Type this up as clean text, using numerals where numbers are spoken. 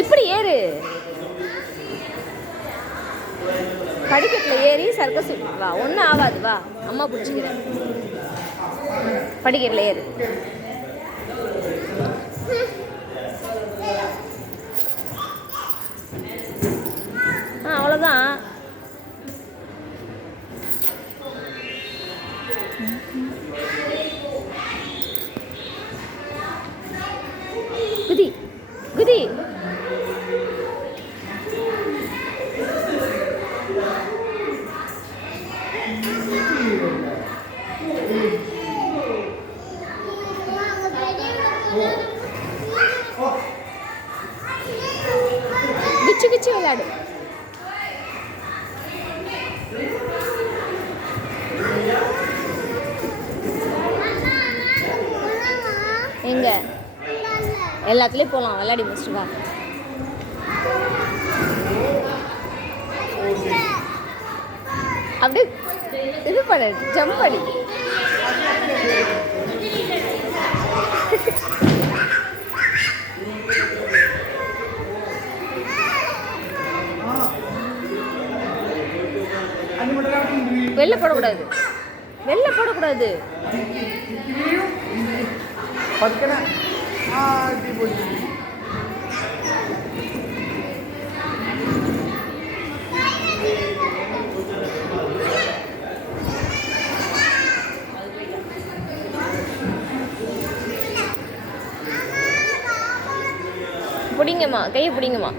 இப்படி ஏறு, படிக்கட்டில் ஏறி சர்க்கஸ் வா, ஒன்றும் ஆகாது, வா அம்மா பிடிச்சிக்கிறேன். படிக்கட்டில் ஏறு. அவ்வளோதான். குதி குதி. கிச்சு கிச்சு விளையாடு. எங்க எல்லாத்துலேயும் போகலாம், விளையாடி முடிச்சுட்டு வா. அப்படியே இது பண்ணு, ஜம்ப் பண்ணி. வெளில போடக்கூடாது, வெளில போடக்கூடாது. பிடிங்கம்மா, கையை பிடிங்கம்மா.